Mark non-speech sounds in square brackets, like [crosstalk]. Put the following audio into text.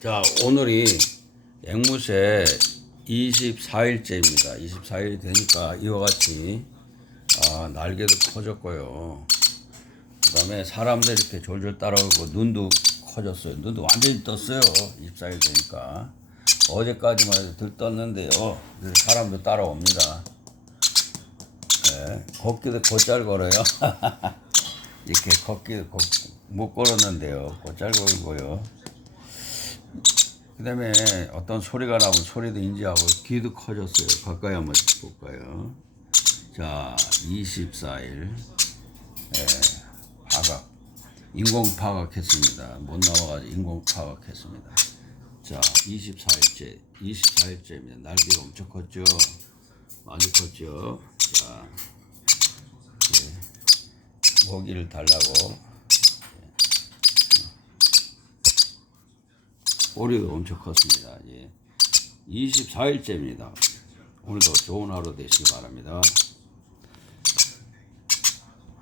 자, 오늘이 앵무새 24일째입니다. 24일이 되니까 이와 같이 아, 날개도 커졌고요. 그 다음에 사람들 이렇게 졸졸 따라오고 눈도 커졌어요. 눈도 완전히 떴어요. 24일 되니까. 어제까지만 해도 들 떴는데요. 그래서 사람도 따라옵니다. 네, 걷기도 곧잘 걸어요. [laughs] 이렇게 걷기도 걷, 못 걸었는데요. 곧잘 걸고요. 그 다음에 어떤 소리가 나면 소리도 인지하고 귀도 커졌어요. 가까이 한번 볼까요? 자, 24일. 예, 파각. 인공 파각했습니다. 못 나와가지고 인공 파각했습니다. 자, 24일째. 24일째입니다. 날개가 엄청 컸죠? 많이 컸죠? 자, 예, 먹이를 달라고. 꼬리도 엄청 컸습니다. 예. 24일째입니다. 오늘도 좋은 하루 되시기 바랍니다.